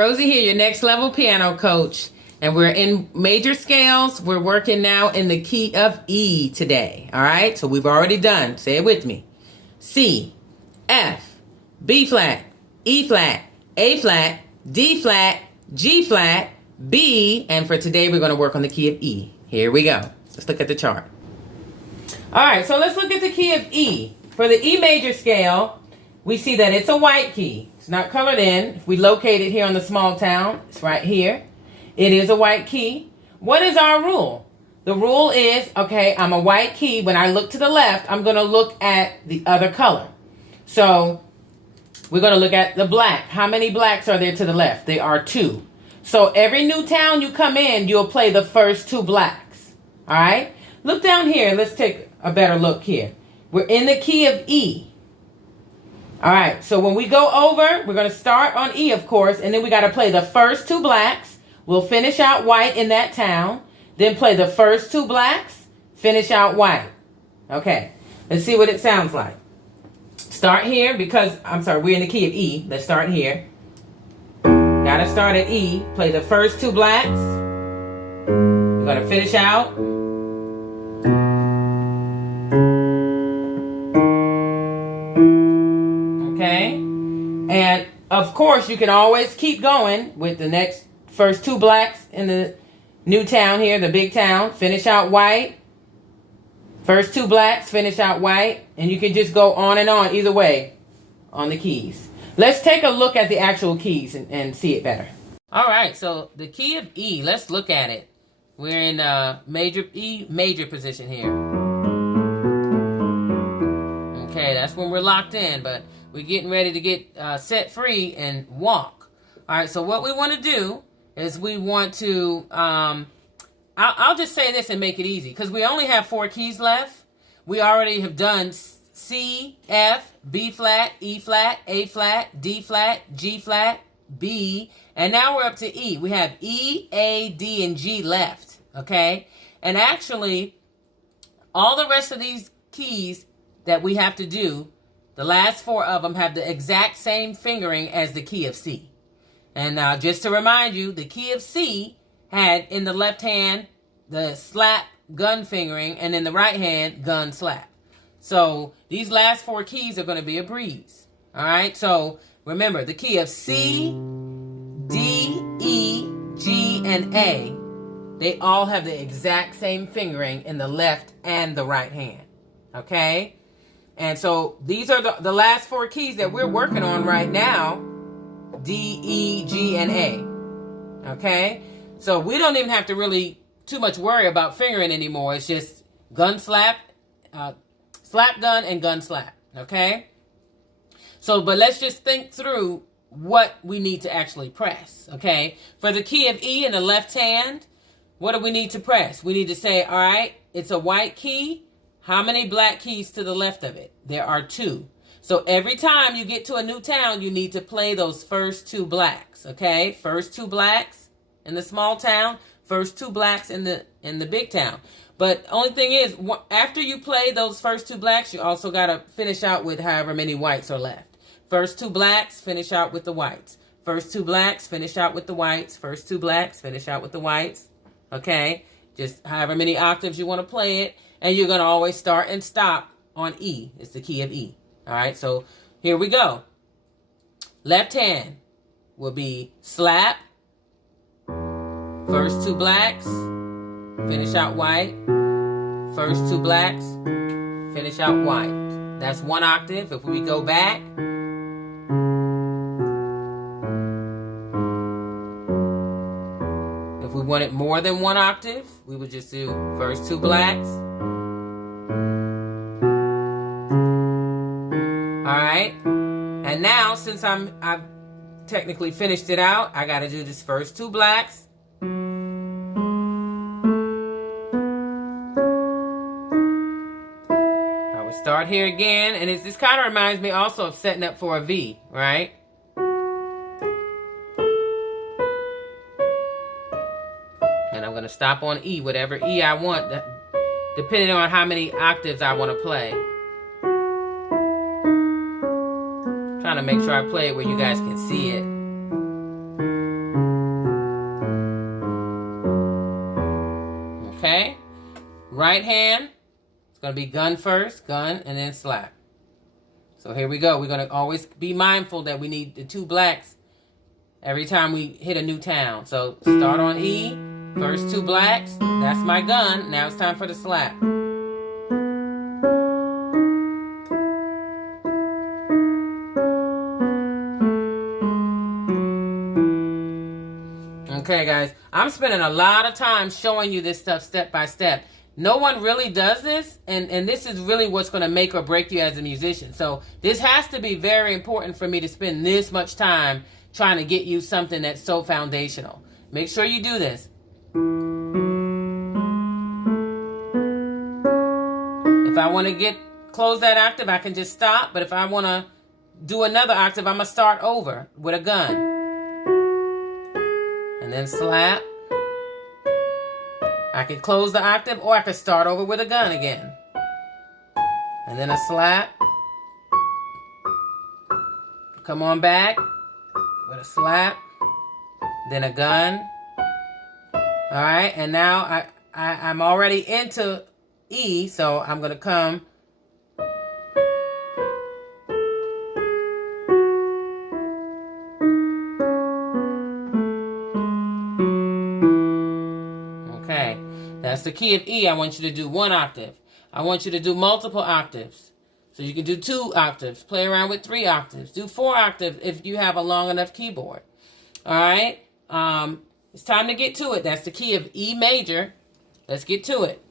Rosie here, your next level piano coach. And we're in major scales. We're working now in the key of E today. All right, so we've already done, say it with me. C, F, B flat, E flat, A flat, D flat, G flat, B, and for today we're going to work on the key of E. Here we go. Let's look at the chart. All right, so let's look at the key of E. For the E major scale, we see that it's a white key. It's not colored in. If we locate it here on the small town, it's right here. It is a white key. What is our rule? The rule is, okay, I'm a white key. When I look to the left, I'm going to look at the other color. So we're going to look at the black. How many blacks are there to the left? There are 2. So every new town you come in, you'll play the first 2 blacks. All right? Look down here. Let's take a better look here. We're in the key of E. All right, so when we go over, we're going to start on E, of course, and then we got to play the first 2 blacks. We'll finish out white in that town, then play the first 2 blacks, finish out white. Okay, let's see what it sounds like. Start here because, we're in the key of E. Let's start here. Got to start at E, play the first 2 blacks. We're going to finish out. Okay, and of course you can always keep going with the next first 2 blacks in the new town here, the big town. Finish out white. First 2 blacks, finish out white, and you can just go on and on either way on the keys. Let's take a look at the actual keys and see it better. All right, so the key of E, let's look at it. We're in major E major position here. Okay, that's when we're locked in, but we're getting ready to get set free and walk. All right, so what we want to do is we want to, I'll just say this and make it easy because we only have 4 keys left. We already have done C, F, B flat, E flat, A flat, D flat, G flat, B, and now we're up to E. We have E, A, D, and G left, okay? And actually, all the rest of these keys that we have to do, the last 4 of them have the exact same fingering as the key of C. And just to remind you, the key of C had in the left hand the slap gun fingering and in the right hand gun slap. So these last 4 keys are going to be a breeze. All right. So remember the key of C, D, E, G, and A. They all have the exact same fingering in the left and the right hand. Okay. And so these are the last 4 keys that we're working on right now. D, E, G, and A. Okay? So we don't even have to really too much worry about fingering anymore. It's just gun slap, slap gun, and gun slap. Okay? So, but let's just think through what we need to actually press. Okay? For the key of E in the left hand, what do we need to press? We need to say, all right, it's a white key. How many black keys to the left of it? There are 2. So every time you get to a new town, you need to play those first 2 blacks, okay? First 2 blacks in the small town, first 2 blacks in the big town. But only thing is, after you play those first 2 blacks, you also got to finish out with however many whites are left. First 2 blacks, finish out with the whites. First 2 blacks, finish out with the whites. First 2 blacks, finish out with the whites, okay? Just however many octaves you want to play it. And you're going to always start and stop on E. It's the key of E. All right, so here we go. Left hand will be slap. First 2 blacks, finish out white. First 2 blacks, finish out white. That's 1 octave. If we go back, if we wanted more than 1 octave, we would just do first 2 blacks. All right, and now since I've technically finished it out, I got to do this first 2 blacks. I would start here again, and this kind of reminds me also of setting up for a V, right? And I'm going to stop on E, whatever E I want, depending on how many octaves I want to play. Trying to make sure I play it where you guys can see it. right hand, it's going to be gun first, gun, and then slap. So here we go. We're going to always be mindful that we need the 2 blacks every time we hit a new town. So start on E, first 2 blacks, that's my gun. Now it's time for the slap. Okay, guys, I'm spending a lot of time showing you this stuff step by step. No one really does this, and this is really what's going to make or break you as a musician. So this has to be very important for me to spend this much time trying to get you something that's so foundational. Make sure you do this. If I want to close that octave, I can just stop. But if I want to do another octave, I'm going to start over with a gun. And then slap. I can close the octave, or I can start over with a gun again. And then a slap. Come on back with a slap. Then a gun. All right, and now I'm already into E, so I'm going to come. Okay, that's the key of E. I want you to do 1 octave. I want you to do multiple octaves. So you can do 2 octaves. Play around with 3 octaves. Do 4 octaves if you have a long enough keyboard. All right, it's time to get to it. That's the key of E major. Let's get to it.